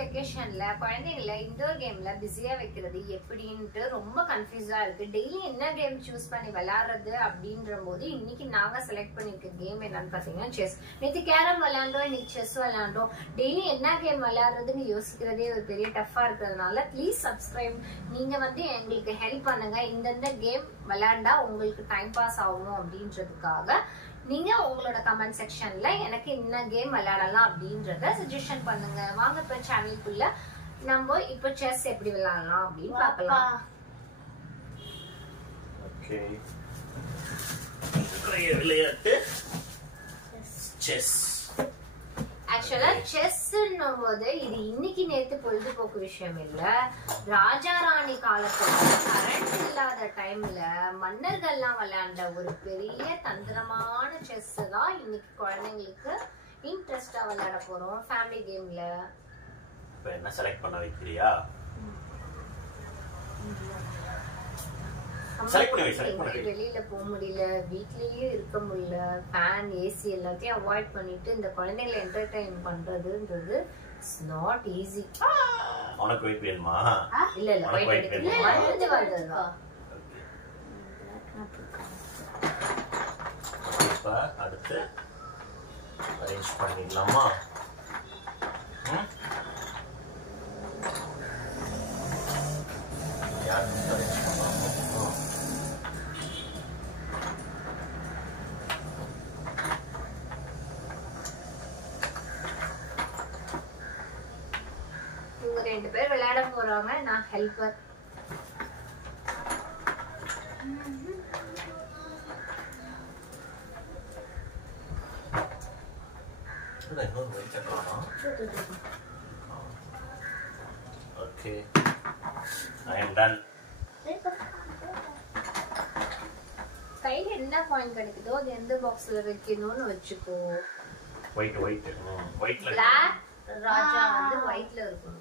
வெக்கேஷன்ல குழந்தைகளை இன்டோர் கேம்ல பிஸியா வைக்கிறது எப்படின்ட்டு ரொம்ப கன்ஃபியூஸா இருக்கு. டெய்லி என்ன கேம் சூஸ் பண்ணி விளையாடுறது அப்படின்ற போது இன்னைக்கு நாங்க செலக்ட் பண்ணிருக்க கேம் என்னன்னு பாத்தீங்கன்னா செஸ். நேற்று கேரம் விளையாண்டோம், இன்னைக்கு செஸ் விளையாண்டோம். டெய்லி என்ன கேம் விளையாடுறதுன்னு யோசிக்கிறதே ஒரு பெரிய டஃபா இருக்கிறதுனால ப்ளீஸ் சப்ஸ்கிரைப். நீங்க எங்களுக்கு ஹெல்ப் பண்ணுங்க. இந்தந்த கேம் விளையாண்டா உங்களுக்கு டைம் பாஸ் ஆகும் அப்படின்றதுக்காக நீங்க உங்களோட கமெண்ட் செக்ஷன்ல எனக்கு என்ன கேம் விளையாடலாம் அப்படின்றத சஜஷன் பண்ணுங்க. வாங்க இப்ப சேனலுக்குள்ள நம்ம இப்ப செஸ் எப்படி விளையாடலாம் அப்படின்னு பார்க்கலாம். ஓகே, விளையாட்டு செஸ். ஆக்சுவலா செஸ்ன்னும் போது இது இன்னைக்கு நேத்து பொழுதுபோக்கு விஷயம் இல்ல. ராஜா ராணி காலத்துல கரண்ட் இல்லாத டைம்ல மன்னர்கள்லாம் விளையாண்ட ஒரு பெரிய தந்திரமான செஸ் தான் இன்னைக்கு குழந்தைங்களுக்கு இன்ட்ரெஸ்டா விளையாட போறோம் ஃபேமிலி கேம்ல. இப்ப என்ன செலக்ட் பண்ண வைக்கிறியா? வெளியில போக முடியல, வீட்லயே இருக்க முடியல, ஃபேன் ஏசி எல்லாத்தையும் அவாய்ட் பண்ணிட்டு இந்த குழந்தைகளை என்டர்டெயின் பண்றதுன்றது இட்ஸ் நாட் ஈஸி. உனக்கு வெயிட் வேணுமா? இல்ல இல்ல, வெயிட் எடுத்து வந்ததா. இப்ப அடுத்து அரேஞ்ச் பண்ணிடலாமா? யாருக்கு அரேஞ்ச் பண்ணலாம்? இவங்க 2 பேர் விளையாட போறாங்க, நான் helper. Okay, I am done. கையில என்ன காயின் கிடைக்குதோ அது எந்த பாக்ஸ்ல வைக்கணும்னு வச்சுக்கோ. ஒயிட்ல Black ராஜா ஒயிட்ல இருக்கும்.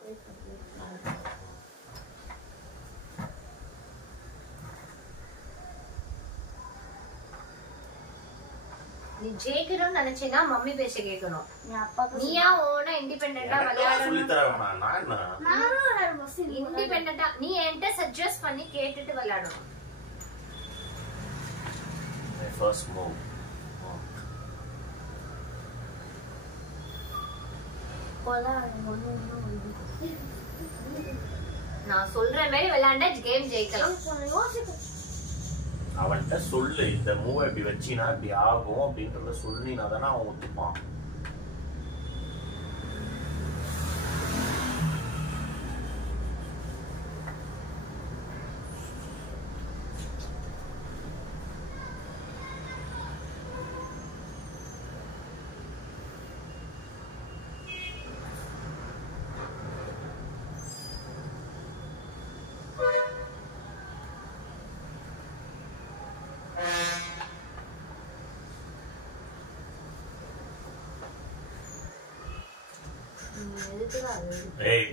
நீ ஜெயிக்கணும்னு நினைச்சீனா மம்மி பேச்ச கேட்கணும். நீயா ஓனா இண்டிபெண்டன்ட்டா விளையாடணும். இண்டிபெண்டன்ட்டா நீ என்கிட்ட சஜஸ்ட் பண்ணி கேட்டுட்டு விளையாடணும். First move. நான் சொல்ற மாதிரி விளையாண்டா கேம் ஜெயிக்கலாம். அவன்கிட்ட சொல்லு, இந்த மூவ் எப்படி வச்சினா இப்படி ஆகும் அப்படின்றத சொல்லினா தானே அவன் ஒத்துப்பான். ஏய்,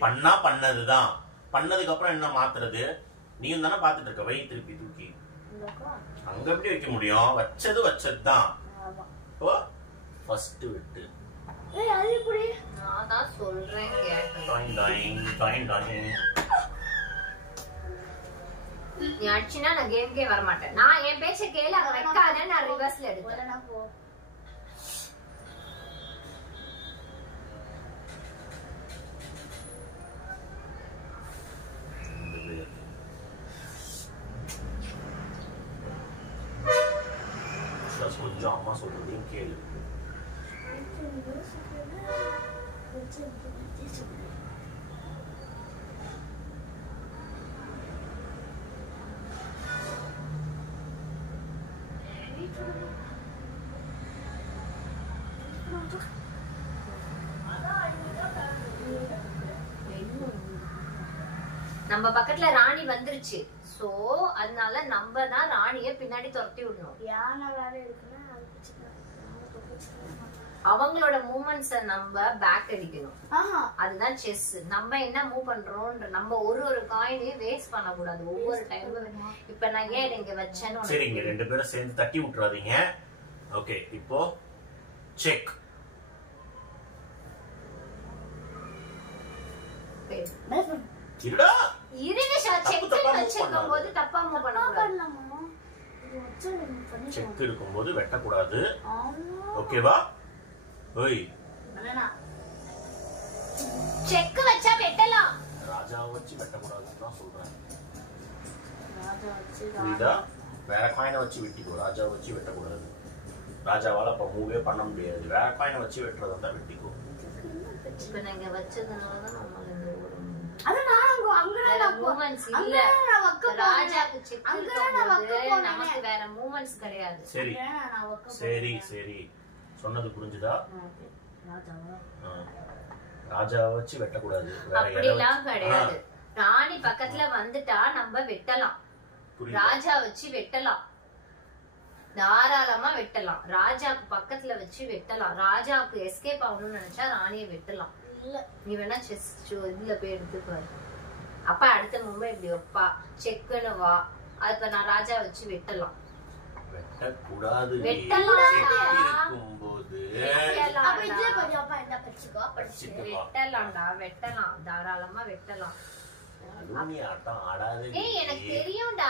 பண்ணதுதான். பண்ணதுக்கு அப்புறம் என்ன மாத்துறது? நீயும் தானே பாத்துட்டு இருக்க. வை, திருப்பி தூக்கி அங்க எப்படி வைக்க முடியும்? வச்சதுதான். ஓ, ஃபர்ஸ்ட் விட்டு நான் தான் சொல்றேன் நீ அடிச்சினா நான் கேம்க்கே வர மாட்டேன். நான் என் பேச்ச கேளு, அங்க வைக்காத, நான் ரிவர்ஸ்ல எடுக்கிறேன். கொஞ்சம் அம்மா சொல்றதையும் கேளு. நம்ம பக்கத்துல ராணி வந்துருச்சு. சோ அதனால நம்ம தான் ராணிய பின்னாடி துரத்தி விடணும். அவங்களோட மூவ்மெண்ட்ஸ் நம்ம பேக் அடிக்கணும். அதுதான் செஸ். நம்ம என்ன மூவ் பண்றோம்ன்ற நம்ம ஒரு காயினையும் வேஸ்ட் பண்ண கூடாது ஒவ்வொரு டைமும். இப்ப நான் ஏன் இங்க வச்சேன்னு சரிங்க, 2 பேரும் சேர்ந்து தட்டி விட்டுறாதீங்க. ஓகே, இப்போ செக். இருடா இருங்க செக் வச்சிருக்கும் போது தப்பா மூவ் பண்ணலாம். செக் இருக்கும்போது வெட்டக்கூடாது. ஓகேவா? ஓய் செக் வச்சா வெட்டலாம். ராஜாவை வச்சு வெட்டக்கூடாதுன்னு தான் சொல்றேன். புரியுதா? வேற காயினை வச்சு வெட்டிக்கோ. ராஜாவை வச்சு வெட்டக்கூடாது. ராஜாவால அப்ப மூவே பண்ண முடியாது. வேற காயினை வச்சு வெட்டுறதா தான் வெட்டிக்கோ. இப்ப நீங்க வச்சதுனால தான் நம்மள இந்த ஒரு அத நான் அங்க மூமெண்ட்ஸ் இல்ல. ராஜாக்கு செக் இருக்கும்போது நமக்கு வேற மூமெண்ட்ஸ் கிடையாது. சரி சரி சரி சொன்னது புரிஞ்சுதா? ராஜாவை வச்சு வெட்டக்கூடாது. அப்படிலாம் கிடையாது. ராணி பக்கத்துல வந்துட்டா நம்ம வெட்டலாம். ராஜா வச்சு வெட்டலாம். தாராளமா வெட்டலாம். ராஜாக்கு பக்கத்துல வச்சு வெட்டலாம். ராஜாவுக்கு எஸ்கேப் ஆகணும்னு நினைச்சா ராணியை வெட்டலாம். இல்ல நீ வேணா செஸ் இதுல போய் எடுத்து பாரு. அப்பா அடுத்த மும்பை இப்படி வைப்பா செக்குன்னு வா. அப்ப நான் ராஜா வச்சு வெட்டலாம். வெட்டக்கூடாது. வெட்டலாம்டா வெட்டலாம். தாராளமா வெட்டலாம். அலுமினி ஆட்டம் ஆடாது. எனக்கு தெரியும்டா.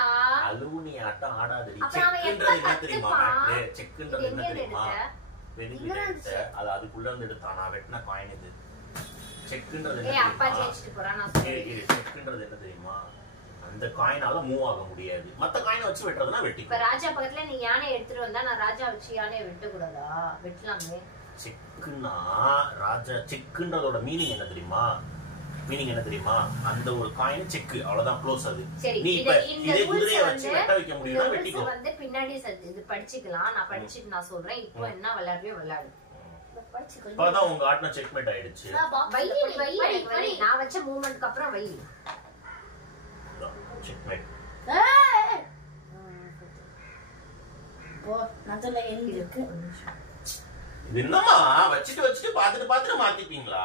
அலுமினி ஆட்டம் ஆடாது. செக்குன்றது என்ன தெரியுமா? செக்குன்றது என்ன தெரியுமா? அது அதுக்குள்ள இருந்து எடுத்தான். நான் வெட்டின காயின் இது. செக்குன்றது என்ன தெரியுமா? அந்த காயினால மூவ் ஆக முடியாது. மத்த காயினை வச்சு வெட்டறதுனா வெட்டிக்கோ. இப்ப ராஜா பக்கத்துல நீ யானை எடுத்துட்டு வந்தா நான் ராஜா வச்சு யானையை வெட்ட கூடாதா? வெட்டலாமே. செக்குனா ராஜா செக்குன்றதோட மீனிங் என்ன தெரியுமா? மீனிங் என்ன தெரியுமா? அந்த ஒரு காயின் செக் அவ்வளவுதான் க்ளோஸ். அது நீ இப்ப இதே குதிரையை வச்சு வெட்ட வைக்க முடியும்னா வெட்டிக்கோ. வந்து பின்னாடி இது படிச்சுக்கலாம். நான் படிச்சிட்டு நான் சொல்றேன். இப்போ என்ன விளையாடுறியோ விளையாடு. இப்பதான் உங்க ஆட்னா செக்மேட் ஆயிடுச்சு. நான் வச்ச மூவ்மெண்ட்க்கு அப்புறம் வை. செக்மேட். நடுல எங்க இருக்கு? இது என்னமா வச்சிட்டு பாத்துட்டு மாத்திப்பீங்களா?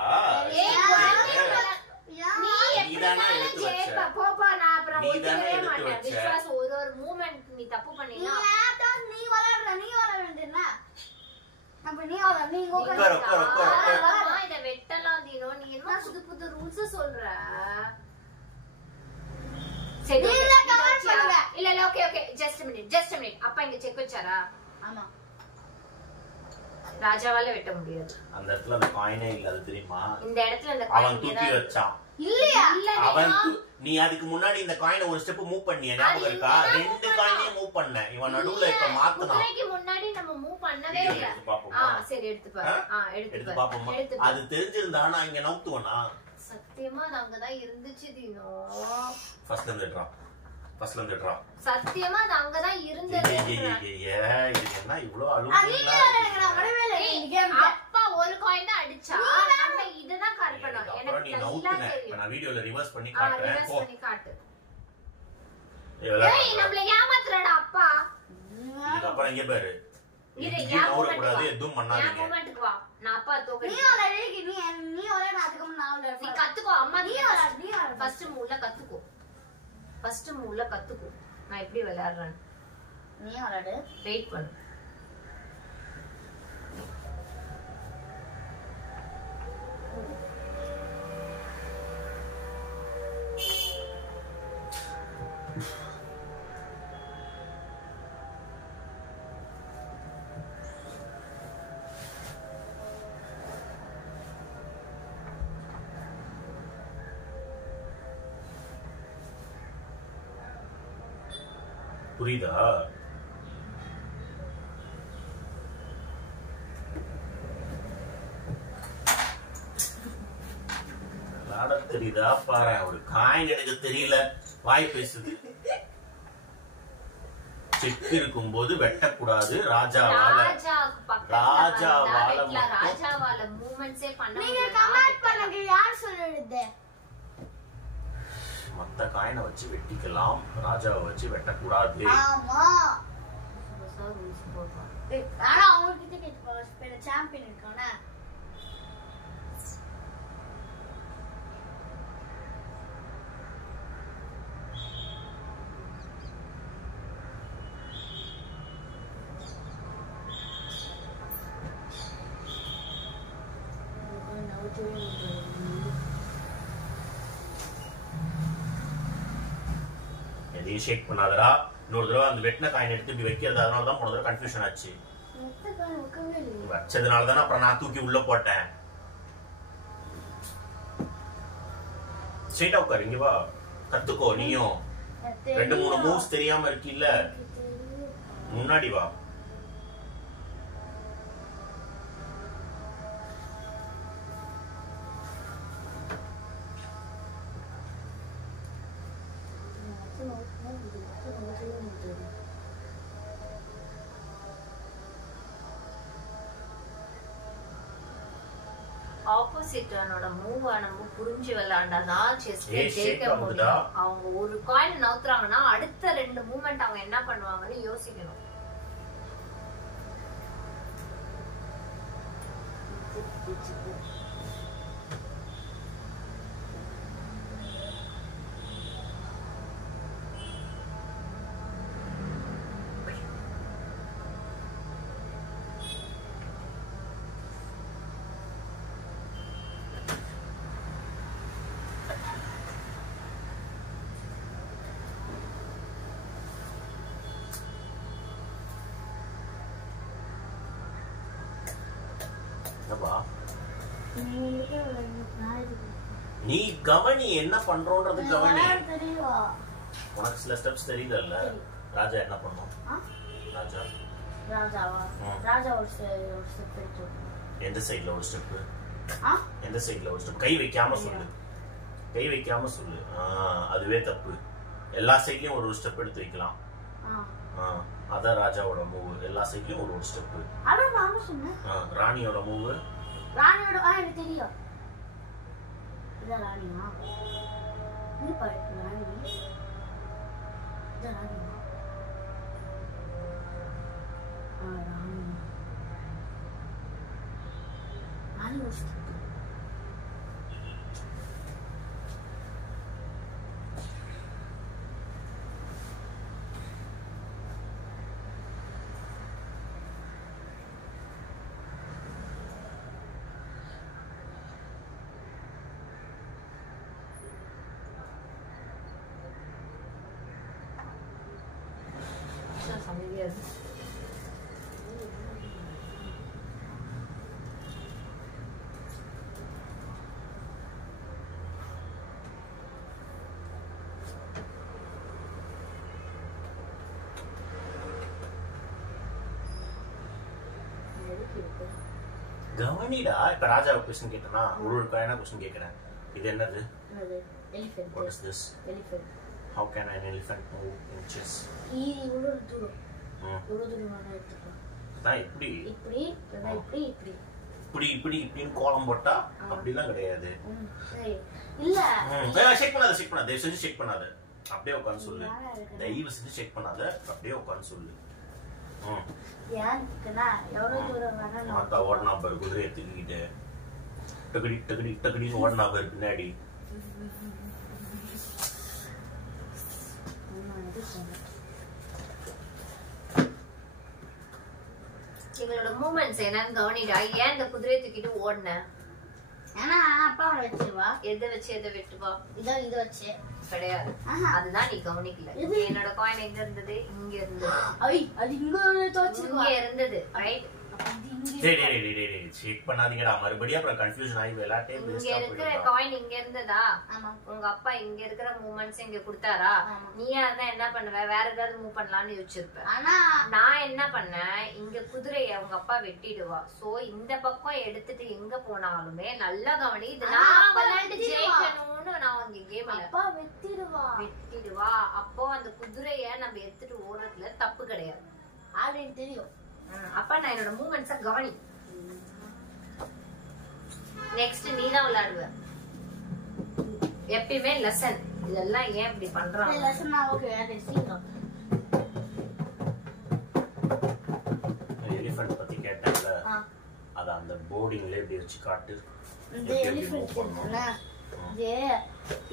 நீதானே எடுத்து வச்ச. போப்பா நான் அப்புறம் ஒத்துக்கவே மாட்டேன். விஸ்வாஸ் ஒரு மூவ்மெண்ட் நீ தப்பு பண்ணீனா நீ விளையாட வேண்டியதுனா நம்ம நீ வர நீ இத வெட்டலாம் தீனோ. நீ என்ன புது ரூல்ஸ் சொல்ற? சரி இல்ல கவர் பண்ணுங்க. இல்ல ஓகே ஜஸ்ட் மினிட் அப்பா இங்க செக் வச்சாரா? ஆமா. ராஜாவால வெட்ட முடியாது. அந்த இடத்துல அந்த காயினே இல்ல. அது தெரியுமா? இந்த இடத்துல அந்த அவன் தூக்கி வச்சான். இல்லையா? அவன் நீ அதுக்கு முன்னாடி இந்த காயினை ஒரு ஸ்டெப் மூவ் பண்ணியா? ஞாபகம் இருக்கா? ரெண்டு காயினையும் மூவ் பண்ண. இவன் நடுவுல இப்ப மாத்துனான். குதிரைக்கு முன்னாடி நம்ம மூவ் பண்ணவே இல்ல. சரி எடுத்து பாரு. எடுத்து பாப்போமா? அது தெரிஞ்சிருந்தா நான் இங்க நவுத்துவனா? சத்தியமா அது அங்கதான் இருந்துச்சு தீனோ. ஃபர்ஸ்ட்ல இருந்து எடுறா. சத்தியமா அது அங்கதான் இருந்தது. இது என்ன இவ்ளோ அழுகுறீங்களா? அப்பா ஒரு காயின் தான் அடிச்சா. நம்ம இததான் கரெக்ட் பண்ணோம். எனக்கு நல்லா தெரியும். நான் வீடியோல ரிவர்ஸ் பண்ணி காட்டுறேன். ரிவர்ஸ் பண்ணி காட்டு. ஏய் நம்மள ஏமாத்துறடா அப்பா. இது அப்பா இங்க பாரு. இது ஏமாத்த கூடாது. எதுவும் பண்ணாதீங்க. நான் மொமெண்ட்க்கு வா. நான் அப்பா தோக்கடி. நீ ஒரே அதுக்கு நான் விளையாட. நீ கத்துக்கோ அம்மா. நீ ஃபர்ஸ்ட் மூவ்ல கத்துக்கோ. நான் எப்படி விளையாடுறேன். நீ விளையாடு. வெயிட் பண்ணு. புரியுதா? விளையாட தெரியுதா பாரு. ஒரு காயின் எனக்கு தெரியல. வாய் பேசுது. செக் இருக்கும் போது வெட்டக்கூடாது. ராஜாவால மூவ்மெண்ட்ஸே பண்ண. நீங்க கமெண்ட் பண்ணுங்க யார் சொல்லுது. மத்த காயினை வச்சு வெட்டிக்கலாம். ராஜாவை வச்சு வெட்டக்கூடாது. ஆமா. ஆனா அவங்க கிட்ட கேட்பா சாம்பியன் இருக்கானே. நீ ஷேக் பண்ணாதடா. இன்னொரு தடவை அந்த வெட்டின காயின் எடுத்து இப்படி வைக்கிறது, அதனால தான் போன தடவை கன்ஃபியூஷன் ஆச்சு. வச்சதுனால தானே அப்புறம் நான் தூக்கி உள்ள போட்டேன். ஸ்ட்ரைட்டா உட்காரு, இங்க வா, கத்துக்கோ நீயும். 2-3 மூவ்ஸ் தெரியாம இருக்கீல்ல, முன்னாடி வா. ஆப்போசிட்டானோட மூவ் நம்ம புரிஞ்சு விளையாண்டாதான் செஸ்ல ஜெயிக்க முடியும். அவங்க ஒரு காயின் நவுத்துறாங்கன்னா அடுத்த 2 மூவ்மெண்ட் அவங்க என்ன பண்ணுவாங்கன்னு யோசிக்கணும். நீ கவனி, என்ன பண்றோன்றது கவனி. உனக்கு சில ஸ்டெப்ஸ் தெரியல. ராஜா என்ன பண்ணும்? ராஜா ஒரு ஸ்டெப். எந்த சைடுல ஒரு ஸ்டெப்? எந்த சைடுல ஒரு ஸ்டெப்? கை வைக்காம சொல்லு, கை வைக்காம சொல்லு. அதுவே தப்பு. எல்லா சைட்லயும் ஒரு ஸ்டெப் எடுத்து வைக்கலாம். அதான் ராஜாவோட மூவ். எல்லா சைட்லயும் ஒரு ஸ்டெப். ராணியோட மூவ். ராணியோட எனக்கு தெரியும். இதான் ராணியா? நீ பாரு, ராணி. இதான் ராணியா? ராணி. ராணி ஒரு ஸ்டெப். கவனிடா. இப்ப ராஜா क्वेश्चन கேட்டனா ஒரு காயினா क्वेश्चन கேக்குறேன். இது என்னது? Elephant. What is this? Elephant. How can an elephant move in chess? இவ்வளவு தூரம். இவ்வளவு தூரம் நான் எடுத்துட்டேன். நான் இப்படி இப்படி இப்படி இப்படி இப்படி இப்படி இப்படின்னு கோலம் போட்டா அப்படிலாம் கிடையாது. இல்ல ஷேக் பண்ணாத, ஷேக் பண்ணாத, தயவு செஞ்சு ஷேக் பண்ணாத. அப்படியே உட்கார்ந்து சொல்லு. தயவு செஞ்சு ஷேக் பண்ணாத, அப்படியே உட்கார்ந்து சொல்லு. ஏன்க்கனா எவ்வளவு தூரம் வேணா மாத்தா ஓடனா பாரு, குதிரையை தூக்கிட்டு டகடி டகடி டகடி ஓடனா பாரு பின்னாடி. எங்களோட மூமெண்ட்ஸ் என்னன்னு கவனிடா. ஏன் இந்த குதிரையை தூக்கிட்டு ஓடுன? ஏன்னா அப்பாவை வச்சுவா. எதை வச்சு எதை வெட்டுவா? இதை வச்சு கிடையாது. அதுதான் நீ கவனிக்கல. என்னோட காயின் எங்க இருந்தது? இங்க இருந்தது. அது இங்க இருந்தது. ரைட். செக் பண்ணாதீங்கடா மறுபடியும், அப்புறம் கன்ஃபியூஷன் ஆகி விளையாட்டே. இங்க இருக்கிற காயின் இங்க இருந்ததா? உங்க அப்பா இங்க இருக்கிற மூவ்மெண்ட்ஸ் இங்க கொடுத்தாரா? நீ அதான் என்ன பண்ணுவ? வேற ஏதாவது மூவ் பண்ணலாம்னு யோசிச்சிருப்ப. ஆனா நான் என்ன பண்ணேன், இங்க குதிரைய உங்க அப்பா வெட்டிடுவா. சோ இந்த பக்கம் எடுத்துட்டு எங்க போனாலுமே நல்லா கவனி. இது நான் விளையாட்டு ஜெயிக்கணும்னு நான் இங்க கேம்ல அப்பா வெட்டிடுவா. அப்போ அந்த குதிரைய நம்ம எடுத்துட்டு ஓடுறதுல தப்பு கிடையாது. அப்படின்னு தெரியும். அப்ப நான் என்னோட மூவ்மெண்ட்ஸ கவனி. நெக்ஸ்ட் நீ தான் விளையாடுவ. எப்பயுமே லெசன். இதெல்லாம் ஏன் இப்படி பண்றாங்க? லெசன் நான் ஓகே சீக்கிரம். எலிஃபண்ட் பத்தி கேட்டேன்ல, அத அந்த போர்டிங்ல எப்படி வச்சு காட்டு. இந்த எலிஃபண்ட் இருக்குனா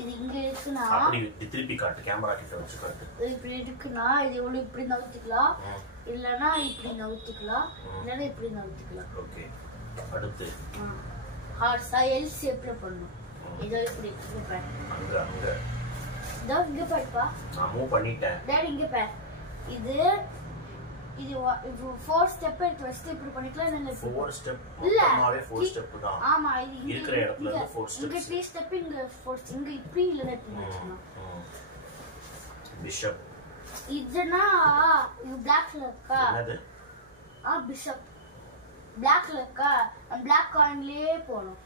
இது இங்க இருக்குனா அப்படி திருப்பி காட்டு. கேமரா கிட்ட வச்சு காட்டு. இப்படி இருக்குனா இது எவ்வளவு இப்படி நவுத்திக்கலாம், இல்லனா இப்படி நவுத்திக்கலாம், இல்லனா இப்படி நவுத்திக்கலாம். ஓகே. அடுத்து ஹார்ட் எல் ஷேப்ல பண்ணனும். இத இப்படி பாரு. அங்க இதோ இங்க பாருப்பா. நான் மூவ் பண்ணிட்டேன். டாடி இங்க பாரு. இது 4 ஸ்டெப் இருக்கு. ஃபர்ஸ்ட் இப்படி பண்ணிக்கலாம். இல்ல 4 ஸ்டெப். இல்ல மொத்தமாவே 4 ஸ்டெப் தான். ஆமா இது இங்க இருக்கிற இடத்துல இருந்து 4 ஸ்டெப்ஸ். இங்க 3 ஸ்டெப் இங்க 4 இங்க இப்படி இல்ல வெட்டணும். பிஷப். இதுனா இது blackல இருக்கா? என்னது? பிஷப். blackல இருக்கா? black காயின்லயே போணும்.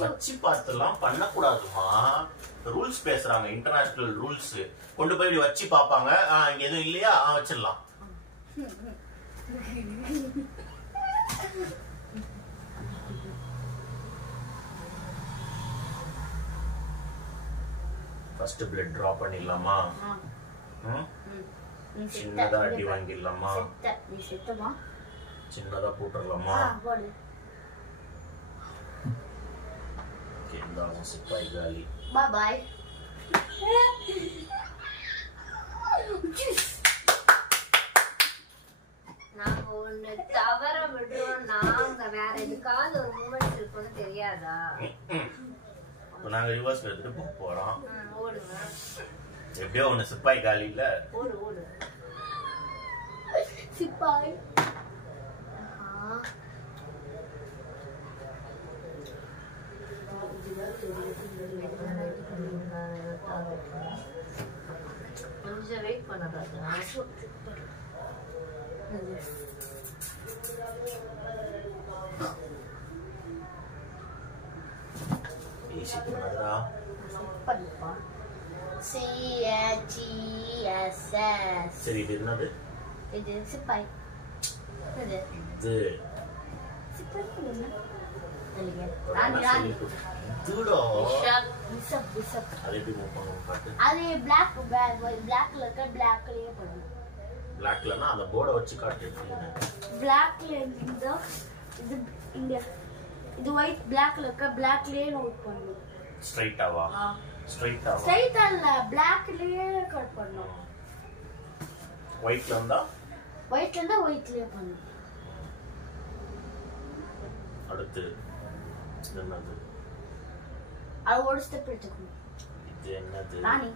வச்சி பார்த்தலாம் பண்ண கூடாதுமா. ரூல்ஸ் பேசுறாங்க, இன்டர்நேஷனல் ரூல்ஸ். கொண்டு போய் இப்படி வச்சி பாப்பாங்க. இங்க எதுவும் இல்லையா? வச்சிடலாம். ஃபர்ஸ்ட் பிளட் டிராப் பண்ணிடலாமா? சின்னதா அடி வாங்கிடலாமா? நீ செத்தமா? சின்னதா போட்டுடலாமா? போடு. கேந்தாலும் சிப்பாய் காலி. Bye bye. நாங்க ஒண்ணு தவற விடுறோம். நாங்க வேற எதுக்காவது ஒரு மூமெண்ட் இருக்கும்னு தெரியாதா? நாங்க ரிவர்ஸ்ல எடுத்துட்டு போறோம். ஓடுங்க. எப்படியோ ஒண்ணு சிப்பாய் காலி இல்ல. ஓடு ஓடு. சிப்பாய். கொஞ்சம் வெயிட் பண்ணாதா? ஈஸி பண்ணாதடா. பண்ணுப்பா. CHESS. சரி இது என்னது? இது சிப்பாய். இது இது சிப்பாய் என்ன? இதுடா. Bishop bishop. அது எப்படி மூவ் பண்ணுவோம் பாத்து. அது blackல இருக்க blackலயே பண்ணு. blackலனா அந்த போர்டை வச்சு காட்டு எப்படின்னு. blackல இந்த இது இங்க இது white blackல இருக்க blackலயே நோட் பண்ணு. ஸ்ட்ரைட்டாவா? ஸ்ட்ரைட்டாவா? ஸ்ட்ரைட்டா இல்ல blackலயே கட் பண்ணு. ஒயிட்ல இருந்தா? whiteல இருந்தா whiteலயே பண்ணு. அடுத்து என்னது? அது ஒரு ஸ்டெப் எடுத்துக்கணும். இது என்னது? ராணி.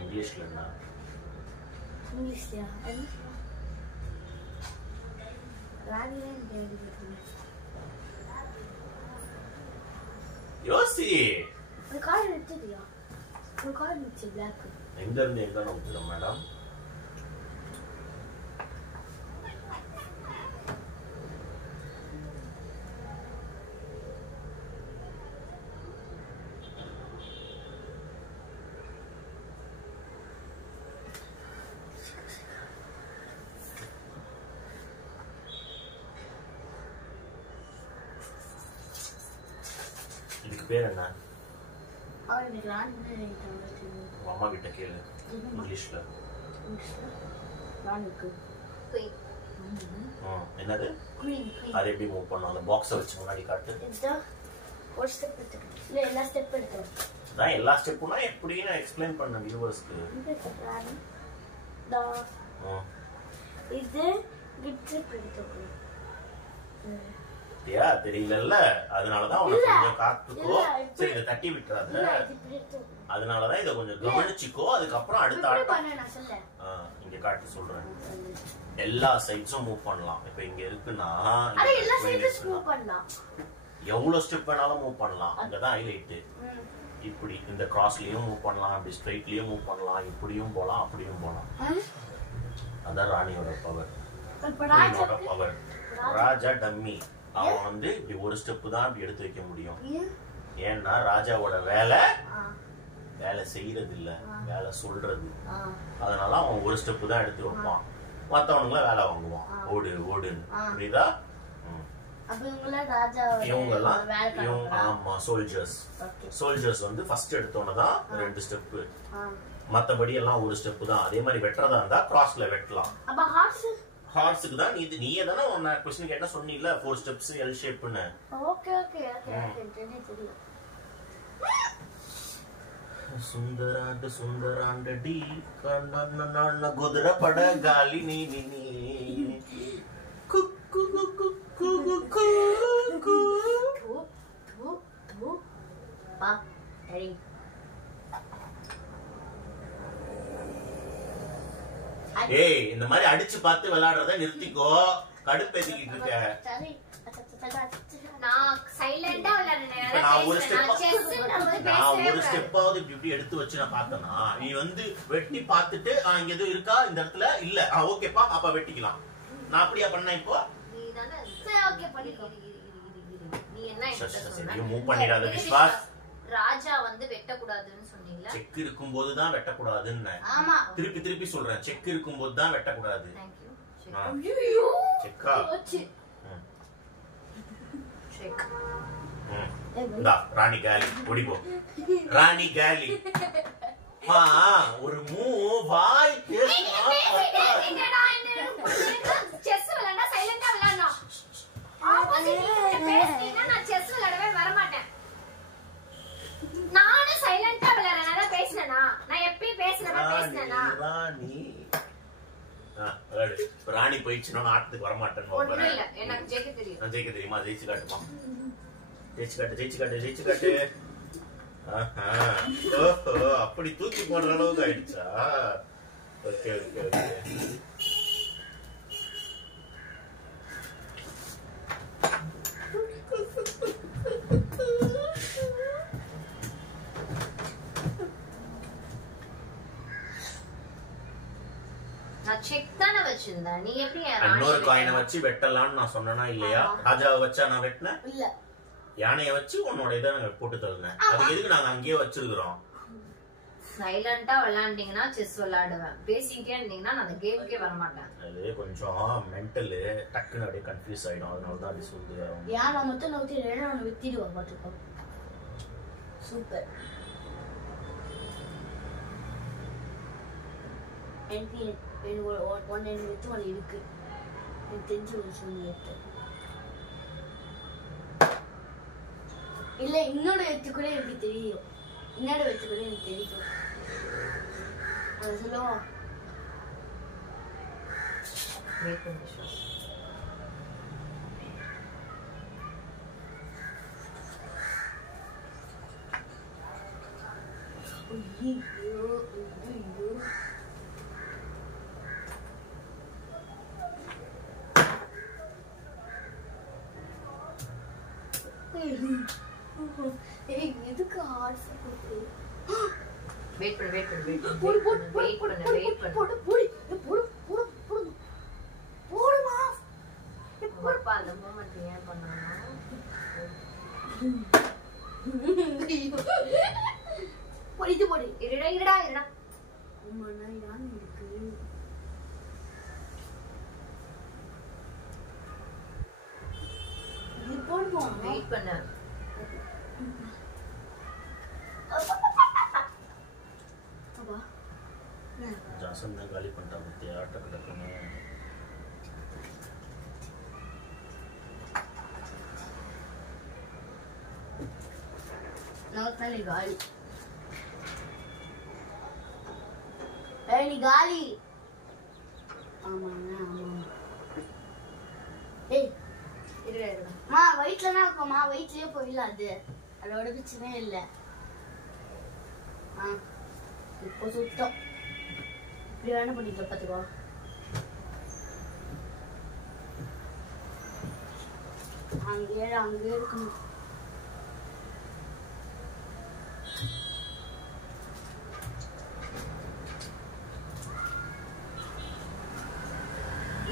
இங்கிலீஷ்ல என்ன? இங்கிலீஷ்ல ராணிலே எழுதிருக்கேன். யோசி. ஒரு கார்டு எடுத்துட்டியா? ஒரு கார்டு வச்சு black. எங்க இருந்து எங்க நோக்குறோம் மேடம்? இதுக்கு பேர் என்ன? அவனுக்கு ராணின்னு எழுதிட்டாங்க. அம்மா கிட்ட கேளு இங்கிலீஷ்ல. ராணிக்கு என்னது? குயின். அது எப்படி மூவ் பண்ணலாம்? அந்த பாக்ஸை வச்சு முன்னாடி காட்டு. இதுதா ஒரு ஸ்டெப் எடுத்துக்கணும். இல்ல எல்லா ஸ்டெப் எடுத்துக்கணும். நான் எல்லா ஸ்டெப்புனா எப்படின்னு எக்ஸ்பிளைன் பண்ண வியூவர்ஸ்க்கு. ராணி டா இது கிட்ஸ் எடுத்துக்கணும். யா தெரியலல்ல, அதனாலதான் உனக்கு கொஞ்சம் காத்துக்கோ. சரி இதை தட்டி விட்டுறாத. அதனாலதான் இதை கொஞ்சம் கவனிச்சுக்கோ. அதுக்கப்புறம் அடுத்த ஆட்டம் இங்க காட்டு சொல்றேன். எல்லா சைட்ஸும் மூவ் பண்ணலாம். இப்ப இங்க இருக்குன்னா எவ்வளவு ஸ்டெப் வேணாலும் மூவ் பண்ணலாம். அங்கதான் ஹைலைட். இப்படி இந்த கிராஸ்லயும் மூவ் பண்ணலாம், அப்படி ஸ்ட்ரைட்லயும் மூவ் பண்ணலாம், இப்படியும் போலாம், அப்படியும் போலாம். அதான் ராணியோட பவர். பவர். ராஜா டம்மி. அவன் வந்து இப்படி ஒரு ஸ்டெப் தான் இப்படி எடுத்து வைக்க முடியும். ஏன்னா ராஜாவோட வேலை செய்யறது இல்ல, வேலை சொல்றது. அதனால அவன் ஒரு ஸ்டெப் தான் எடுத்து வைப்பான். மத்தவனுங்கள வேலை வாங்குவான். ஓடு ஓடுன்னு. புரியுதா? ஆமா சோல்ஜர்ஸ் வந்து ஃபர்ஸ்ட் எடுத்தோன்னதான் 2 ஸ்டெப். மத்தபடி எல்லாம் ஒரு ஸ்டெப் தான். அதே மாதிரி வெட்டுறதா இருந்தா கிராஸ்ல வெட்டலாம். ஹார்ஸுக்கு தான் நீயே தானே ஒன்னு क्वेश्चन கேட்டா சொன்னீல 4 ஸ்டெப்ஸ் எல் ஷேப்னு. சுந்தராண்டடி கண்ணன குதிரை பட காலி நீ நீ நீ குக்கு குக்கு குக்கு குக்கு ஏய் இந்த மாதிரி அடிச்சு பார்த்து விளையாடுறத நிறுத்திக்கோ. கடுப்பேத்திக்கிட்டு இருக்க. நான் சைலண்டா விளையாடுறேன். நான் ஒரு ஸ்டெப்பாவது இப்படி எடுத்து வச்சு நான் பார்த்தேன்னா நீ வந்து வெட்டி பார்த்துட்டு இங்க எதுவும் இருக்கா இந்த இடத்துல இல்ல ஓகேப்பா அப்ப வெட்டிக்கலாம். நான் அப்படியா பண்ணேன் இப்போ? நீ தானே ஓகே பண்ணிக்கோ. நீ என்ன மூவ் பண்ணிடாத விஸ்வாஸ். ராஜா வந்து வெட்டக்கூடாதுன்னு சொன்னீங்களா? செக் இருக்கும்போது தான் வெட்டக்கூடாதுன்னு. ஆமா திருப்பி திருப்பி சொல்றேன், செக் இருக்கும்போது தான் வெட்டக்கூடாது. ஐயோ செக்கா செக். இந்தா ராணி காலி ஓடிப்போ. ராணி காலி ஒரு வாய் செஸ் விளையாண்டா சைலண்டா விளையாடணும். ஆப்போசிட் பேசினா நான் செஸ் விளையாடவே வர மாட்டேன். நானும் சைலண்டா விளையாடறனால பேசினேனா? நான் எப்பவும் பேசுறேனா? ராணி ராணி போயிடுச்சுன்னா ஆட்டத்துக்கு வர மாட்டேன். ஒண்ணும் இல்ல, எனக்கு ஜெயிக்க தெரியும். நான் ஜெயிக்க தெரியுமா? ஜெயிச்சு காட்டுமா? ஜெயிச்சு காட்டு. ஓஹோ அப்படி தூக்கி போடுற அளவுக்கு ஆயிடுச்சா? Okay okay okay. நான் செக் தான வச்சிருந்தேன். நீ எப்படி இன்னொரு காயினை வச்சு வெட்டலாம்னு நான் சொன்னேனா இல்லையா? ராஜாவை வச்சா நான் வெட்டினேன் இல்ல. யானையை வச்சு உன்னோட இதை போட்டு தருனேன். அது எதுக்கு நாங்க அங்கேயே வச்சிருக்கிறோம்? சைலண்டா விளையாண்டீங்கன்னா செஸ் விளையாடுவேன். பேசிக்கிட்டே இருந்தீங்கன்னா நான் அந்த கேமுக்கே வர மாட்டேன். அது கொஞ்சம் மென்டல் டக்குன்னு அப்படியே கன்ஃபியூஸ் ஆயிடும். அதனால தான் அப்படி சொல்லுது. யானை மட்டும் நோக்கி ரெண்டு வித்திடுவா பாத்துக்கோ. சூப்பர். எனக்கு ஒன்னு வச்சு ஒன்று இருக்கு. எனக்கு தெரிஞ்சு ஒரு சொல்லி இல்ல இன்னோட எடுத்து கூட எனக்கு தெரியும். இன்னோட எடுத்து கூட எனக்கு தெரியும். அதை சொல்லுவோம். எதுக்கு ஹார்ட் கொடுத்து வெயிட் பண்ணு போடு போடுமா அப்பா அந்த மூமெண்ட் ஏன் பண்ணானா? போடு இருடா அம்மா நான் யானை இருக்கு. இது போடுவோம். வெயிட் பண்ணு. ஜாசன் தான் காலி பண்ணிட்டா பத்தி ஆட்டக்கு டக்குன்னு. நாளை காலி. நீ காலி. ஆமாங்க ஆமா. ஏய் இருடா வயிற்றுல தான் இருக்கும்மா. வயிற்றுலயே போயிடலாம். அதோட பிரச்சனை இல்லை. இப்போ சுத்தம் இப்படி வேணா பண்ணிக்கலாம். பார்த்துக்கோ. அங்கே இருக்கணும்.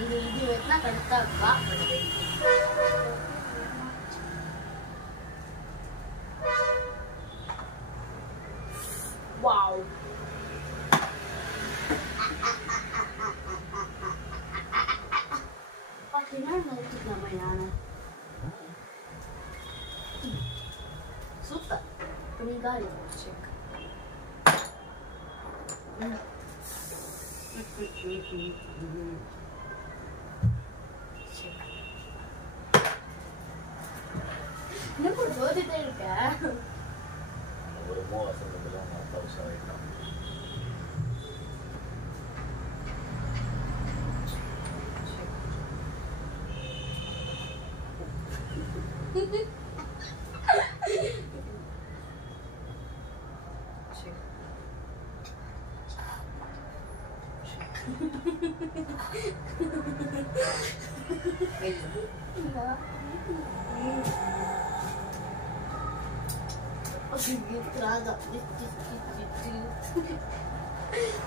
இது வெட்டினா கரெக்டா இருக்கா? வாவ் பாத்தீங்கன்னா நிறுத்திக்கலாமா யானை? சூப்பர். நீ காலி. செக். இன்னும் ஜோதிட்டே இருக்க. ஒரு மோசம் ஆயிட்டான். Check.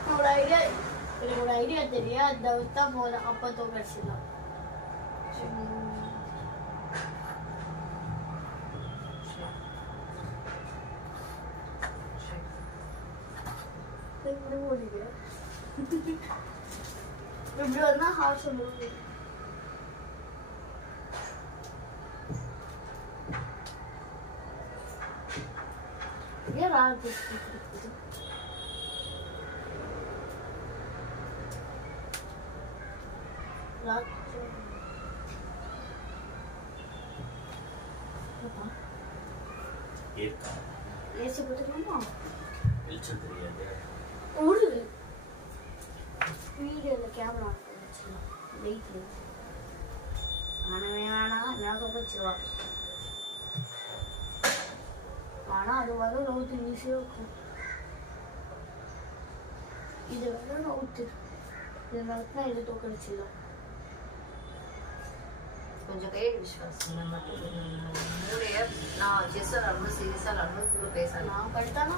ஒரு ஐடியா தெரியும் அந்த தான் போதும் அப்ப தோக்கடிச்சிடலாம் இப்படி வந்தா ஹார்ட் சொல்லுவாங்க ஏன் ராஜ் ஏசி போட்டுக்கலாமா வெளிச்சம் தெரியாது ஒரு வீடியோல கேமரா ஆன் பண்ணி வச்சுக்கலாம் லைட்ல வேணாம் என்ன வச்சிருவா ஆனா அது வர ரவுத்து ஈஸியா இருக்கும் இது வர ரவுத்து இதனால தான் இது தோக்கடிச்சிடலாம் கொஞ்சம் கையில் விசுவாசம் மட்டும் மூளைய நான் செஸ் ரொம்ப சீரியஸா ரொம்ப கூட பேசலாம் நான் படித்தானா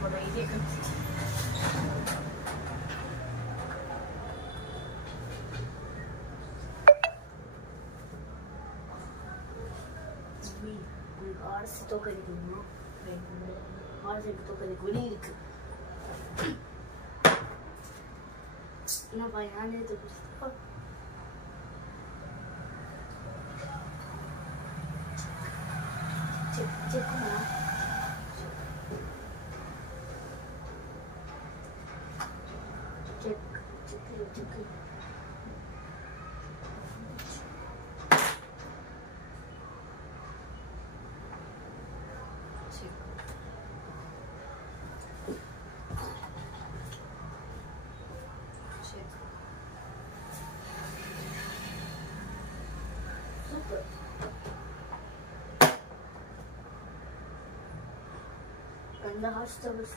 por ahí de ஆர்சி தோக்கடிக்கணுமா ஆர்சி தோக்கடிக்க வெளி இருக்கு என்னப்பா யானே தோக்கடிச்சா செக்குமா செக் and the hostels.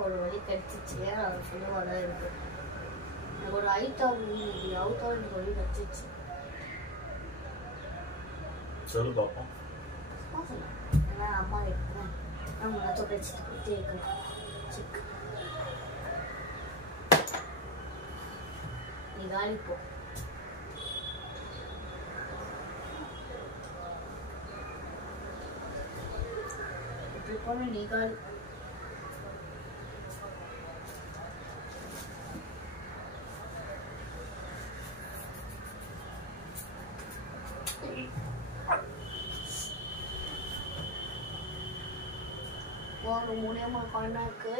ஒரு வழி கிடைச்சிச்சு அவர் சொல்லுவாடா இருக்கு எனக்கு ஒரு அவுத்தாவில் வழி கிடைச்சிச்சு சொல்லு பாப்போம் ஏன்னா அம்மா வைக்கிறேன் நம்ம தொகைச்சிட்டு போய் தேய்க்கணும் சிக்கு நீ காலிப்போ இப்படி போன நீ காலி ஒரு மூலியமா காய்னாக்கு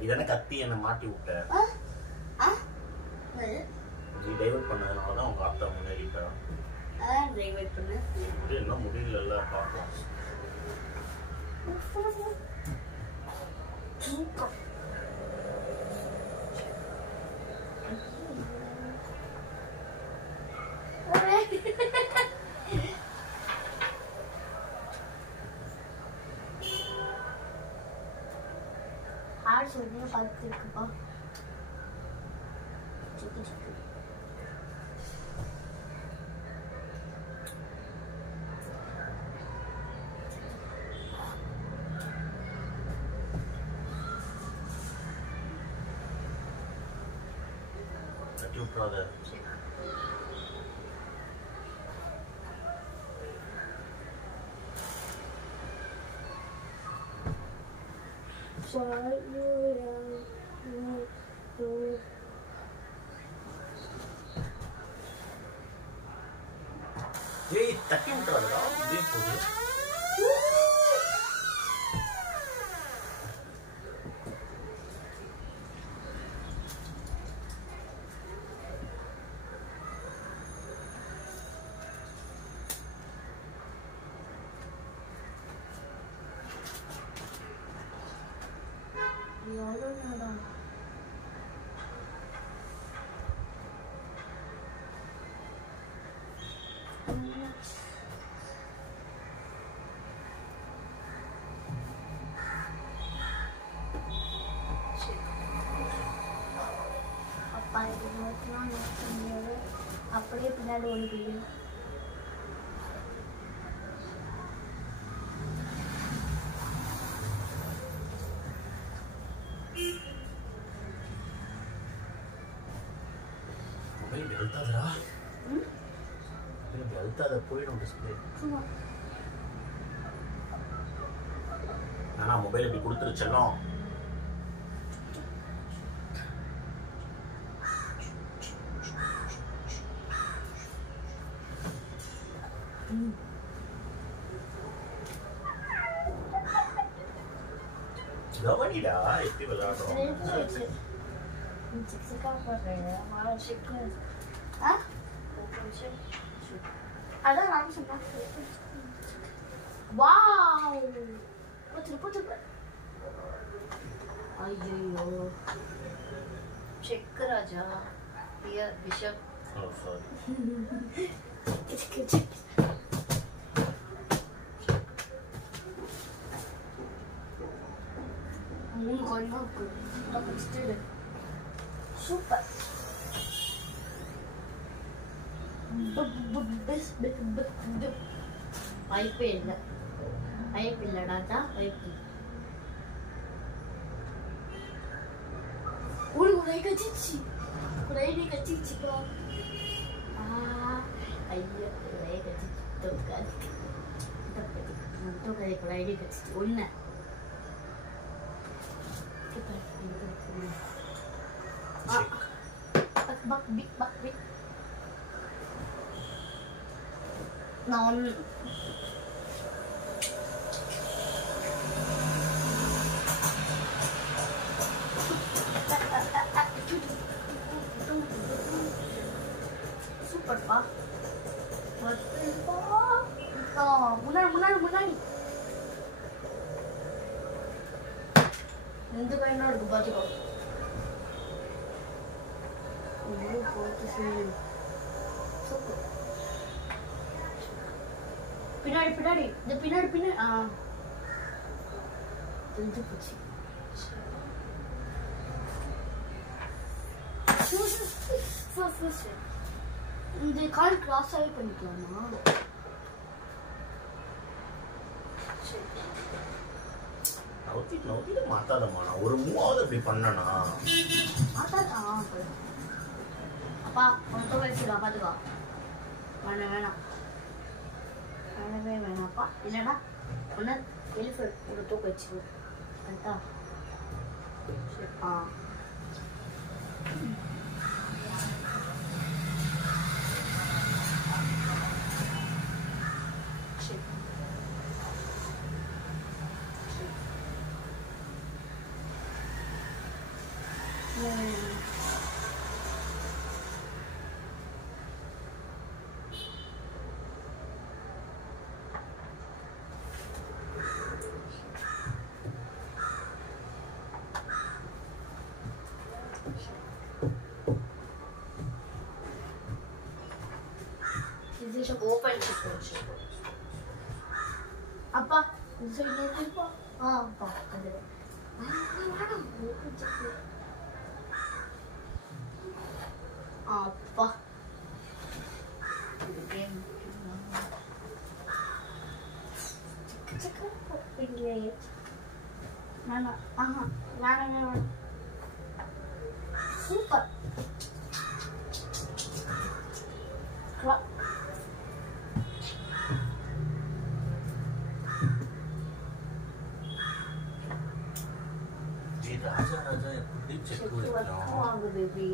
இதன கத்தி என்ன மாட்டி விட்ட நீ டைவர்ட் பண்ணதுனாலதான் உங்க ஆத்தா முன்னேறிட்டான் டைவர்ட் பண்ண என்ன முடியல பார்க்கலாம் Super. ஹார்ட் சொல்லி பார்த்துருக்குப்பா. சிக்கு சிக்கு. தட்டி விட்டுறாத. ஏய் தட்டி விட்டுறாதடா, இதே போகுது. அப்பா இது நோட்லாம் நோட் பண்ணியது அப்படியே பின்னாடி ஓடிக்கிது. மொபைல் வெளுத்தாதடா. மொபைல் வெளுத்தாத, போயிடும் டிஸ்பிளே. ஆனா மொபைல் இப்படி கொடுத்துருச்செல்லாம். கவனிடா எப்படி விளையாடுறோம். அதான் நான் சொன்னேன். வாவ் போச்சு. ஐயோ செக் ராஜா. Here bishop. Oh sorry. மூணு கோயிலும் இருக்கு. சூப்பர். வாய்ப்பே இல்லை. வாய்ப்பு இல்லைடாதா, வாய்ப்பு. உரை கச்சிச்சுப்பா. ஐயோ உரையை கச்சிச்சு தொக்காது. ஐடி கச்சிச்சு ஒன்று. நான் சூப்பர்ப்பா. முன்னாடி இந்த பையனா இருக்கு பாத்துக்கோ. சூப்பர். பின்னாடி இந்த பின்னாடி தெரிஞ்சு போச்சு. இந்த கால் கிராஸாவே பண்ணிக்கலாமா? நவுத்திட்டு மாத்தாதம்மா. நான் ஒரு மூவாவது அப்படி பண்ணனா அப்பா கொஞ்சம் வச்சுக்கா பாத்துக்கா. வேணாம் வேணவே வேணாப்பா. இல்லைன்னா ஒன்று எலிஃபென்ட் ஒரு தூக்க வச்சுக்கோ. கரெக்டா? ஆ இது ஓபன் சிக்கன். அப்பா இது சைடு இருக்குப்பா. அப்பா அது அப்பா சூப்பர். ராஜா எப்படி செக் வைக்கலாம் பேபி?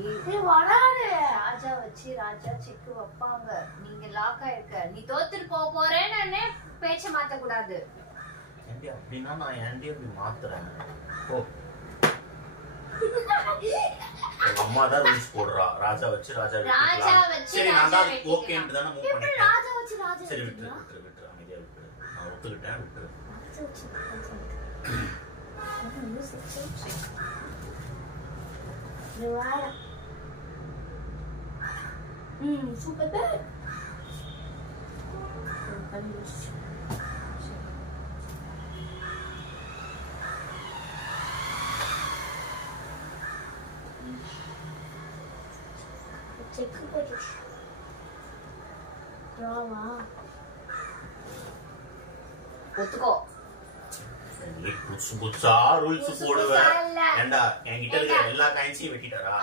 வராது. ராஜா வச்சு ராஜா செக் வைப்பாங்க. நீங்க லாக் ஆயிருக்க, நீ தோத்துட்டு போக போறேன்னு பேச்ச மாத்த கூடாது. ஏண்டி அப்படின்னா நான் ஏண்டி அப்படி மாத்துறேன்? ஓ அம்மா தான் ரூல்ஸ் போடுறா. ராஜா வச்சு ராஜா வச்சு சரி நான் தான் ஓகேன்னு தானே மூவ் பண்ணிட்டேன். ராஜா வச்சு ராஜா சரி விட்டு அமைதியா விட்டு. நான் ஒத்துக்கிட்டேன் விட்டு. சூப்பர். செக் போட்டு ஒத்துக்கோ. நீ புதுசா ரூல்ஸ் போடுவேன். ஏண்டா என்கிட்ட இருக்கிற எல்லா காயின்ஸையும் வெட்டிட்டாரா?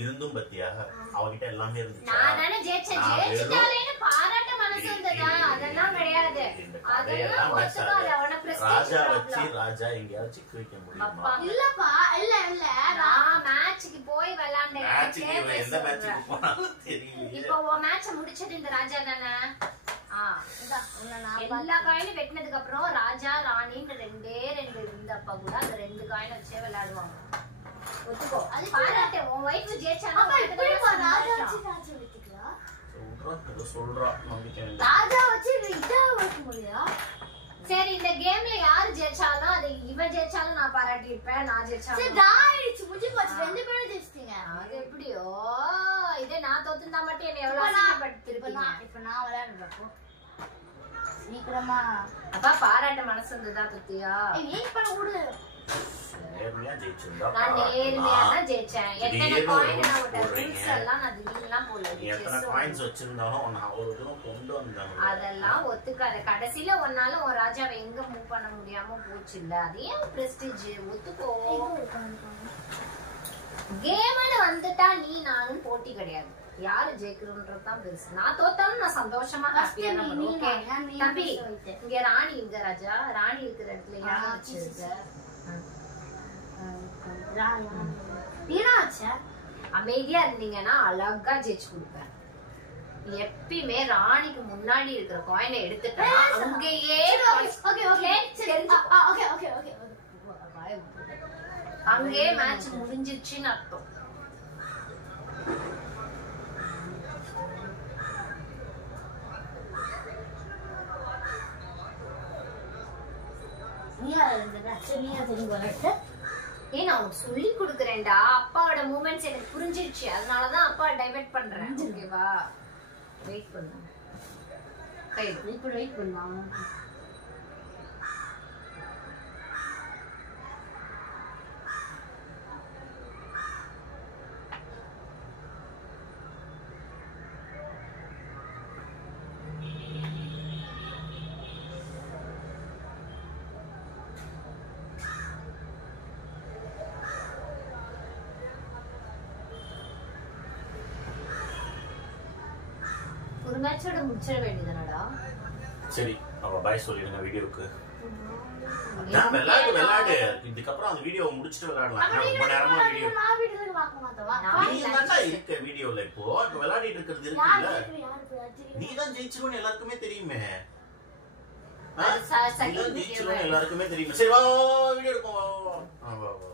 இருந்தும் பத்தியா அவகிட்ட எல்லாமே இருந்துச்சு. நான் தானே ஜெயிச்சேன். ஜெயிச்சிட்டாலேன்னு பாராட்ட மனசு வந்ததா? அதெல்லாம் கிடையாது. அதெல்லாம் ஒத்துக்காத. அவன பிரஸ்டீஜ் ராஜா வச்சு ராஜா எங்கயாவது செக் வைக்க முடியுமா? இல்லப்பா. இல்ல நான் மேட்ச்க்கு போய் விளையாண்டேன். மேட்ச்க்கு எந்த மேட்ச்க்கு போனாலும் தெரியல. இப்போ உன் மேட்ச் முடிச்சது இந்த ராஜா தானே? எல்லா காயினும் வெட்டினதுக்கு அப்புறம் ராஜா ராணின்னு ரெண்டே இருந்தப்ப கூட அந்த 2 காயின் வச்சே விளையாடுவாங்க. ஒத்துக்கோ. அது பாராட்டு. உன் வைஃப் ஜெயிச்சானா ராஜா வச்சு ராஜா வைக்கலாம். சொல்றா நம்பிக்கை. ராஜா வச்சு இத வைக்க முடியா? சரி இந்த கேம்ல யாரு ஜெயிச்சாலும் அது இவன் ஜெயிச்சாலும் நான் பாராட்டி இருப்பேன். நான் ஜெயிச்சாலும் சரி தாயிடுச்சு முடிஞ்சு போச்சு. 2 பேரும் ஜெயிச்சிட்டீங்க. அது எப்படியோ இதே நான் தோத்துனா மட்டும் என்ன எவ்வளவு அசிங்கப்படுத்திருப்பீங்க. இப்ப நான் விளையாடுறப்போ சீக்கிரமா அப்பா பாராட்ட மனசு இருந்ததா பத்தியா? வெயிட் பண்ண விடு. நேர்மையா ஜெயிச்சிருந்தா நான் நேர்மையா தான் ஜெயிச்சேன். எத்தனை காயின் நான் விட்ட ரூல்ஸ் எல்லாம் நான் திடீர்லாம் போல. நீ எத்தனை காயின்ஸ் வச்சிருந்தாலும் நான் ஒரு தூரம் கொண்டு வந்தாங்க. அதெல்லாம் ஒத்துக்காத. கடைசில ஒன்னால ஒரு ராஜாவை எங்க மூவ் பண்ண முடியாம போச்சு இல்ல. அது ஏன் பிரஸ்டீஜ்? ஒத்துக்கோ. கேம்னு வந்துட்டா நீ நானும் போட்டி கிடையாது. யாரு ஜெயிக்கிறோம்ன்றதுதான் பெருசு. நான் தோத்தாலும் நான் சந்தோஷமா ஹாப்பியா தான். தம்பி இங்க ராணி இங்க ராஜா ராணி இருக்கிற இடத்துல யாரை வச்சிருக்க? அமைதியா இருந்தீங்கன்னா அழகா ஜெயிச்சு கொடுப்பேன். எப்பயுமே ராணிக்கு முன்னாடி இருக்கிற காயினை எடுத்துட்டா அங்கேயே அங்கேயே மேட்ச் முடிஞ்சிருச்சுன்னு அர்த்தம். நான் சொல்லி கொடுக்குறேன்டா. அப்பாவோட மூமெண்ட்ஸ் எனக்கு புரிஞ்சிருச்சு. அதனாலதான் அப்பா டைவர்ட் பண்றேன். ஓகேவா? வெயிட் பண்ணு. வெயிட் பண்ணா ஒரு மேட்சோட முடிச்சிட வேண்டியதுனடா. சரி அப்ப பாய் சொல்லிடுங்க வீடியோக்கு. நான் விளையாடு. இதுக்கப்புறம் அந்த வீடியோ முடிச்சிட்டு விளையாடலாம். ரொம்ப நேரமா வீடியோ நான் வீடியோல பார்க்க மாட்டவா? நீ என்னடா இருக்க வீடியோல இப்போ விளையாடிட்டு இருக்கிறது இருக்குல்ல. நீ தான் ஜெயிச்சிருவன்னு எல்லாருக்குமே தெரியுமே. ஜெயிச்சிருவன்னு எல்லாருக்குமே தெரியுமே. சரி வா வீடியோ எடுப்போம். வா வா வா.